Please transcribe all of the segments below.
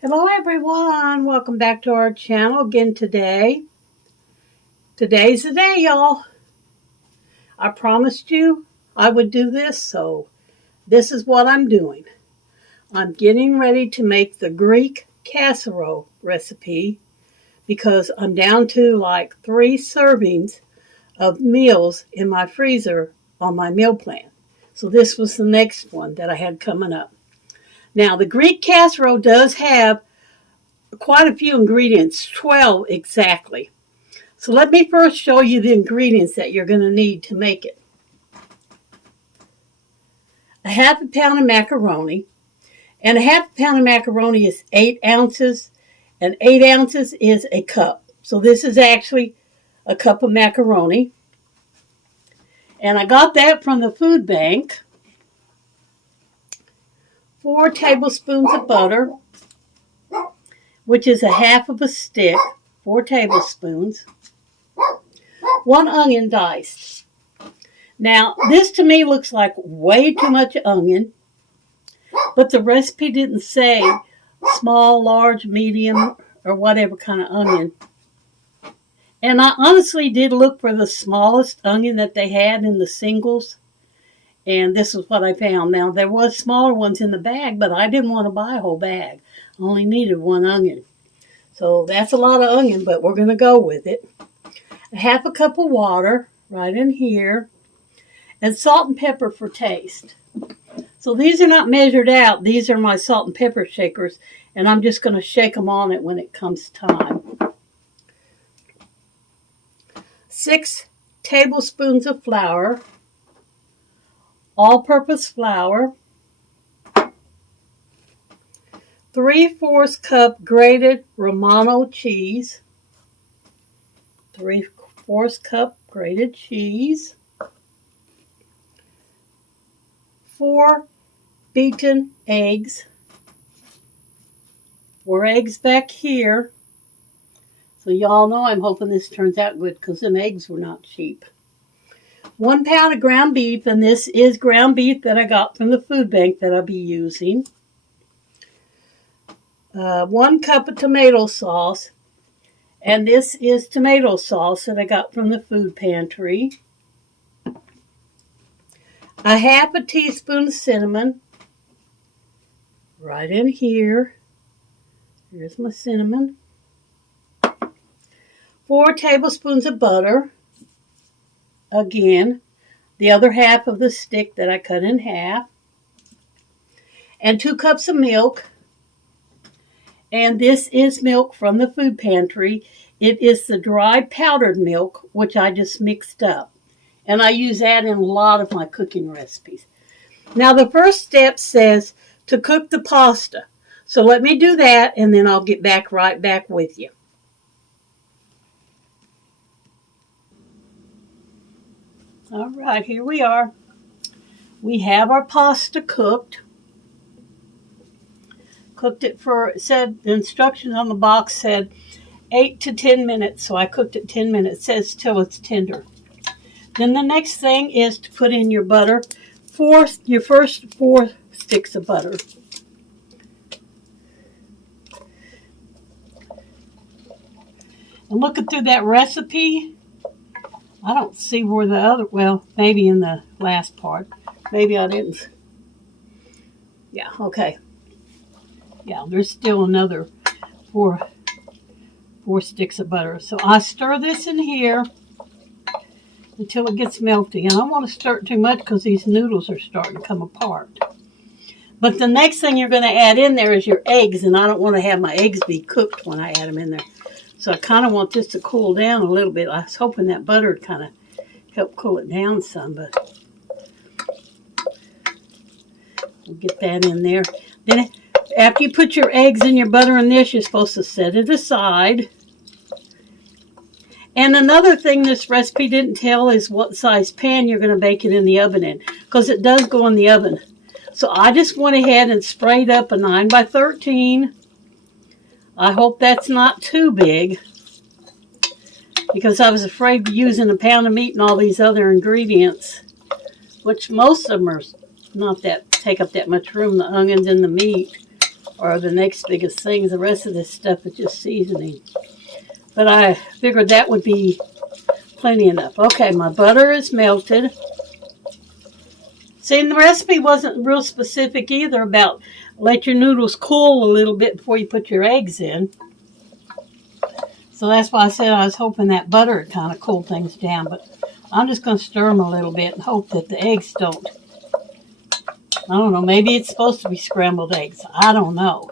Hello everyone, welcome back to our channel again today. Today's the day, y'all. I promised you I would do this, so this is what I'm doing. I'm getting ready to make the Greek casserole recipe because I'm down to like 3 servings of meals in my freezer on my meal plan. So this was the next one that I had coming up. Now the Greek casserole does have quite a few ingredients, 12 exactly. So let me first show you the ingredients that you're going to need to make it. A half a pound of macaroni, and a half a pound of macaroni is 8 ounces, and 8 ounces is a cup. So this is actually a cup of macaroni. And I got that from the food bank. 4 tablespoons of butter, which is a half of a stick, 4 tablespoons. 1 onion diced. Now, this to me looks like way too much onion, but the recipe didn't say small, large, medium, or whatever kind of onion. And I honestly did look for the smallest onion that they had in the singles, and this is what I found. Now, there was smaller ones in the bag, but I didn't want to buy a whole bag. I only needed 1 onion. So that's a lot of onion, but we're going to go with it. A half a cup of water right in here, and salt and pepper for taste. So these are not measured out. These are my salt and pepper shakers, and I'm just going to shake them on it when it comes time. 6 tablespoons of flour, all-purpose flour. 3/4 cup grated Romano cheese. 3/4 cup grated cheese. 4 beaten eggs. 4 eggs back here. So y'all know I'm hoping this turns out good because them eggs were not cheap. 1 pound of ground beef, and this is ground beef that I got from the food bank that I'll be using. 1 cup of tomato sauce, and this is tomato sauce that I got from the food pantry. A half a teaspoon of cinnamon, right in here. Here's my cinnamon. 4 tablespoons of butter. Again, the other half of the stick that I cut in half. And 2 cups of milk. And this is milk from the food pantry. It is the dry powdered milk, which I just mixed up. And I use that in a lot of my cooking recipes. Now the first step says to cook the pasta. So let me do that, and then I'll get right back with you. All right, here we are. We have our pasta cooked. Cooked it for, it said, the instructions on the box said 8 to 10 minutes, so I cooked it 10 minutes. It says till it's tender. Then the next thing is to put in your butter, your first 4 sticks of butter. And looking through that recipe, I don't see where the other, well, maybe in the last part. Maybe I didn't. Yeah, okay. Yeah, there's still another 4 sticks of butter. So I stir this in here until it gets melty. And I don't want to stir it too much because these noodles are starting to come apart. But the next thing you're going to add in there is your eggs, and I don't want to have my eggs be cooked when I add them in there. So I kind of want this to cool down a little bit. I was hoping that butter would kind of help cool it down some, but we'll get that in there. Then after you put your eggs and your butter in this, you're supposed to set it aside. And another thing this recipe didn't tell is what size pan you're going to bake it in the oven in, because it does go in the oven. So I just went ahead and sprayed up a 9 by 13. I hope that's not too big, because I was afraid of using a pound of meat and all these other ingredients, which most of them are not that take up that much room, the onions and the meat. are the next biggest things. The rest of this stuff is just seasoning. But I figured that would be plenty enough. Okay, my butter is melted. See, and the recipe wasn't real specific either about let your noodles cool a little bit before you put your eggs in. So that's why I said I was hoping that butter would kind of cool things down. But I'm just going to stir them a little bit and hope that the eggs don't. I don't know, maybe it's supposed to be scrambled eggs. I don't know.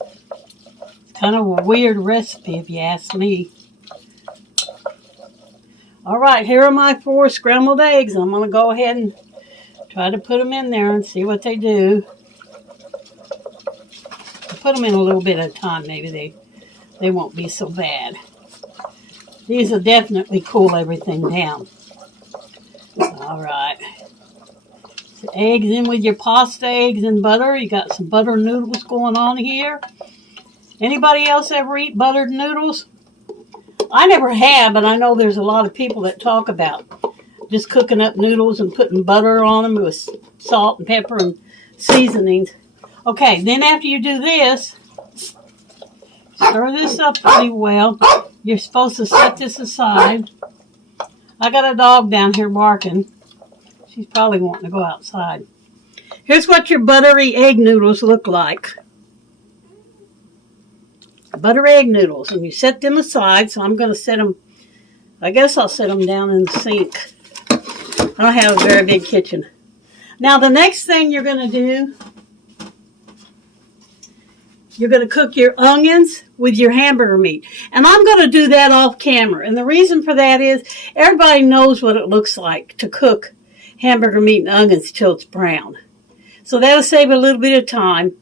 It's kind of a weird recipe if you ask me. All right, here are my 4 scrambled eggs. I'm going to go ahead and try to put them in there and see what they do. I'll put them in a little bit at a time. Maybe they won't be so bad. These will definitely cool everything down. All right. So eggs in with your pasta, eggs and butter. You got some butter noodles going on here. Anybody else ever eat buttered noodles? I never have, but I know there's a lot of people that talk about just cooking up noodles and putting butter on them with salt and pepper and seasonings. Okay, then after you do this, stir this up pretty well. You're supposed to set this aside. I got a dog down here barking. She's probably wanting to go outside. Here's what your buttery egg noodles look like. Butter egg noodles. And you set them aside, so I'm going to set them, I guess I'll set them down in the sink. I don't have a very big kitchen. Now the next thing you're going to do, you're going to cook your onions with your hamburger meat. And I'm going to do that off camera. And the reason for that is everybody knows what it looks like to cook hamburger meat and onions till it's brown. So that'll save a little bit of time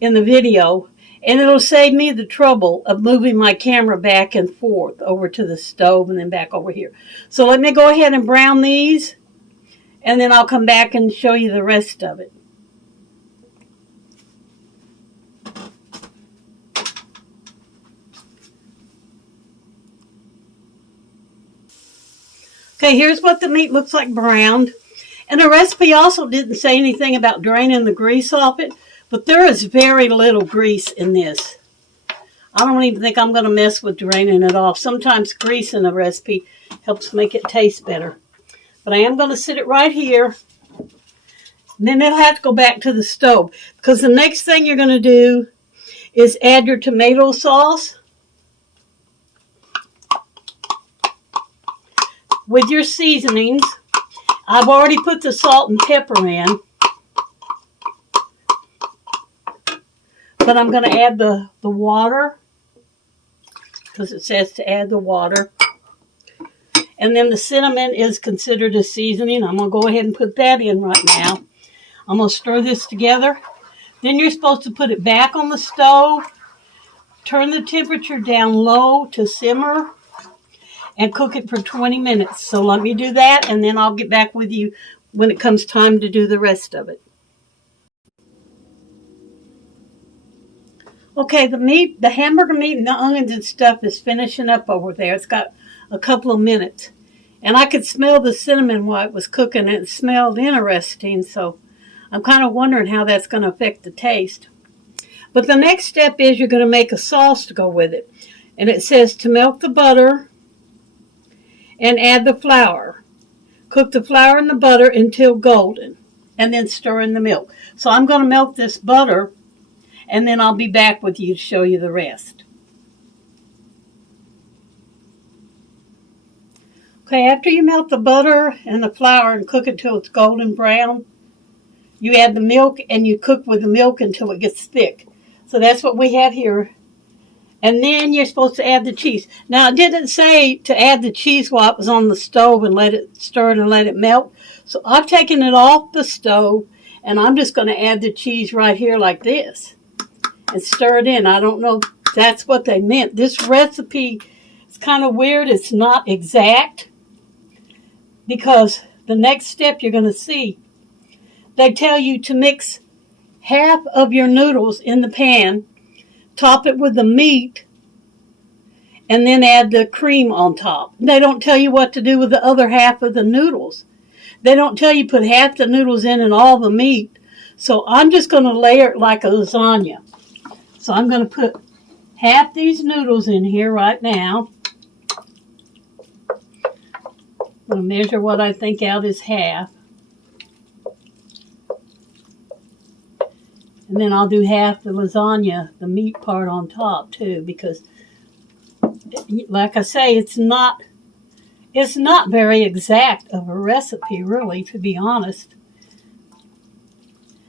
in the video. And it'll save me the trouble of moving my camera back and forth over to the stove and then back over here. So let me go ahead and brown these. And then I'll come back and show you the rest of it. Okay, here's what the meat looks like browned. And the recipe also didn't say anything about draining the grease off it, but there is very little grease in this. I don't even think I'm going to mess with draining it off. Sometimes grease in a recipe helps make it taste better. But I am going to sit it right here. And then it'll have to go back to the stove, because the next thing you're going to do is add your tomato sauce with your seasonings. I've already put the salt and pepper in, but I'm going to add the water, because it says to add the water. And then the cinnamon is considered a seasoning. I'm going to go ahead and put that in right now. I'm going to stir this together. Then you're supposed to put it back on the stove, turn the temperature down low to simmer, and cook it for 20 minutes. So let me do that, and then I'll get back with you when it comes time to do the rest of it. Okay, the hamburger meat and the onions and stuff is finishing up over there. It's got a couple of minutes. And I could smell the cinnamon while it was cooking. It smelled interesting, so I'm kind of wondering how that's going to affect the taste. But the next step is you're going to make a sauce to go with it. And it says to melt the butter and add the flour. Cook the flour and the butter until golden, and then stir in the milk. So I'm going to melt this butter, and then I'll be back with you to show you the rest. Okay, after you melt the butter and the flour and cook it till it's golden brown, you add the milk and you cook with the milk until it gets thick. So that's what we have here. And then you're supposed to add the cheese. Now, it didn't say to add the cheese while it was on the stove and let it stir and let it melt. So I've taken it off the stove, and I'm just going to add the cheese right here like this and stir it in. I don't know if that's what they meant. This recipe is kind of weird. It's not exact, because the next step you're going to see, they tell you to mix half of your noodles in the pan, top it with the meat, and then add the cream on top. They don't tell you what to do with the other half of the noodles. They don't tell you put half the noodles in and all the meat. So I'm just going to layer it like a lasagna. So I'm going to put half these noodles in here right now. I'm going to measure what I think out is half. And then I'll do half the lasagna, the meat part on top too, because like I say, it's not very exact of a recipe, really, to be honest.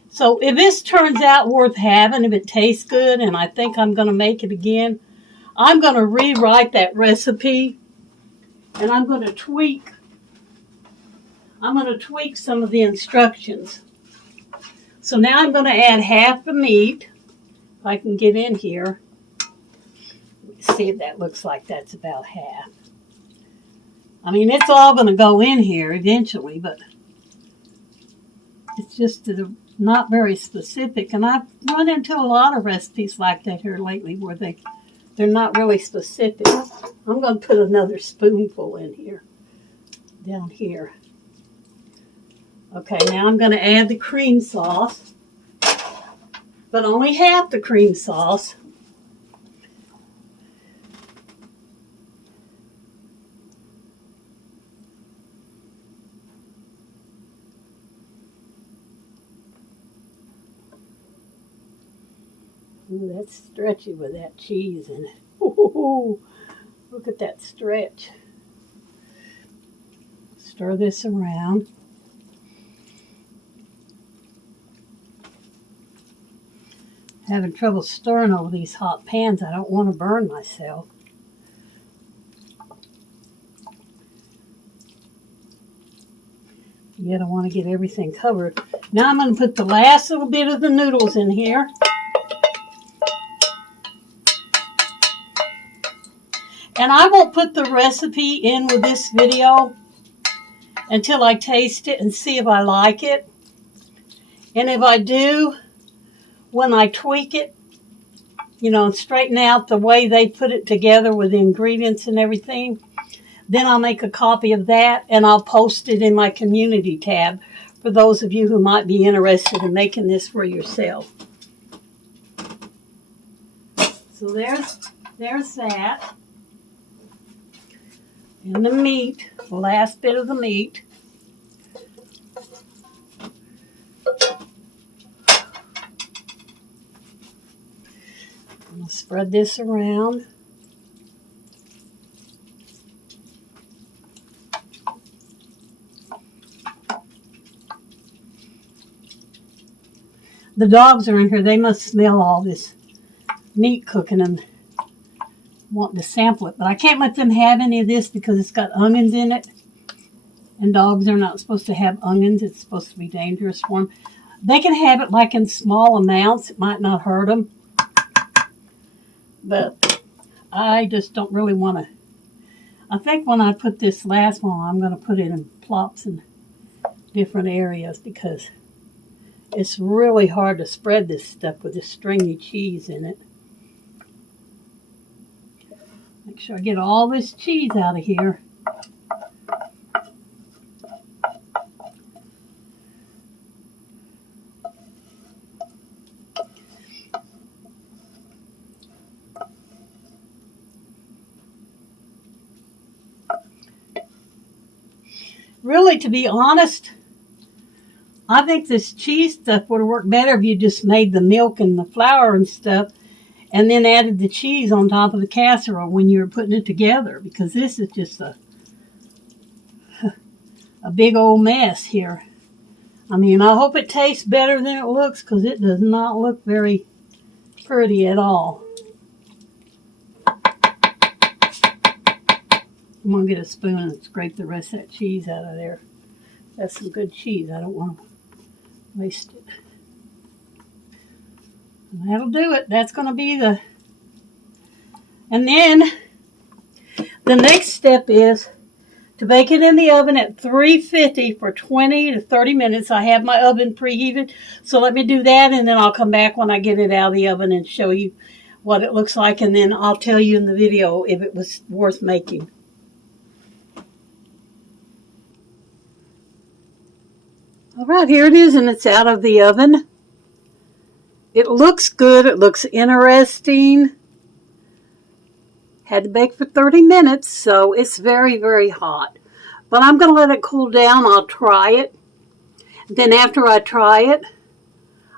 So if this turns out worth having, if it tastes good, and I think I'm going to make it again, I'm going to rewrite that recipe, and I'm going to tweak some of the instructions. So now I'm going to add half the meat, if I can get in here. Let's see if that looks like that's about half. I mean, it's all going to go in here eventually, but it's just not very specific. And I've run into a lot of recipes like that here lately where they're not really specific. I'm going to put another spoonful in here, down here. Okay, now I'm going to add the cream sauce, but only half the cream sauce. Ooh, that's stretchy with that cheese in it. Ooh, look at that stretch. Stir this around. Having trouble stirring over these hot pans. I don't want to burn myself. Yet I want to get everything covered. Now I'm going to put the last little bit of the noodles in here. And I won't put the recipe in with this video until I taste it and see if I like it. And if I do, when I tweak it, and straighten out the way they put it together with the ingredients and everything, then I'll make a copy of that and I'll post it in my community tab for those of you who might be interested in making this for yourself. So there's that. And the meat, the last bit of the meat. I'm going to spread this around. The dogs are in here. They must smell all this meat cooking and want to sample it. But I can't let them have any of this because it's got onions in it. And dogs are not supposed to have onions. It's supposed to be dangerous for them. They can have it like in small amounts. It might not hurt them. But I just don't really want to. I think when I put this last one, I'm going to put it in plops in different areas because it's really hard to spread this stuff with this stringy cheese in it. Make sure I get all this cheese out of here. Really, to be honest, I think this cheese stuff would have worked better if you just made the milk and the flour and stuff and then added the cheese on top of the casserole when you were putting it together, because this is just a big old mess here. I mean, I hope it tastes better than it looks because it does not look very pretty at all. I'm going to get a spoon and scrape the rest of that cheese out of there. That's some good cheese. I don't want to waste it. And that'll do it. That's going to be the... And then the next step is to bake it in the oven at 350 for 20 to 30 minutes. I have my oven preheated, so let me do that, and then I'll come back when I get it out of the oven and show you what it looks like, and then I'll tell you in the video if it was worth making. All right, here it is, and it's out of the oven. It looks good. It looks interesting. Had to bake for 30 minutes, so it's very, very hot. But I'm going to let it cool down. I'll try it. Then after I try it,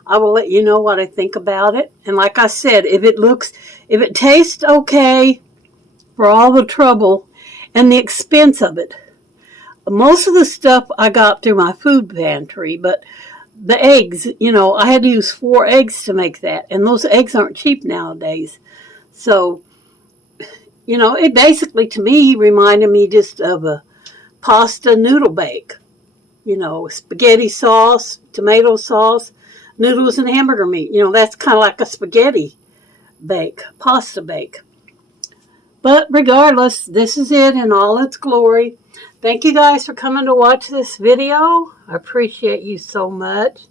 I will let you know what I think about it. And like I said, if it tastes okay for all the trouble and the expense of it. Most of the stuff I got through my food pantry, but the eggs, I had to use 4 eggs to make that. And those eggs aren't cheap nowadays. So, it basically, to me, reminded me just of a pasta noodle bake. Spaghetti sauce, tomato sauce, noodles and hamburger meat. That's kind of like a spaghetti bake, pasta bake. But regardless, this is it in all its glory. Thank you guys for coming to watch this video. I appreciate you so much.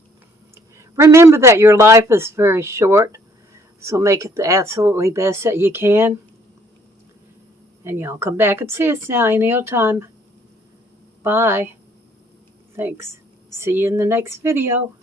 Remember that your life is very short, so make it the absolutely best that you can. And y'all come back and see us now any other time. Bye. Thanks. See you in the next video.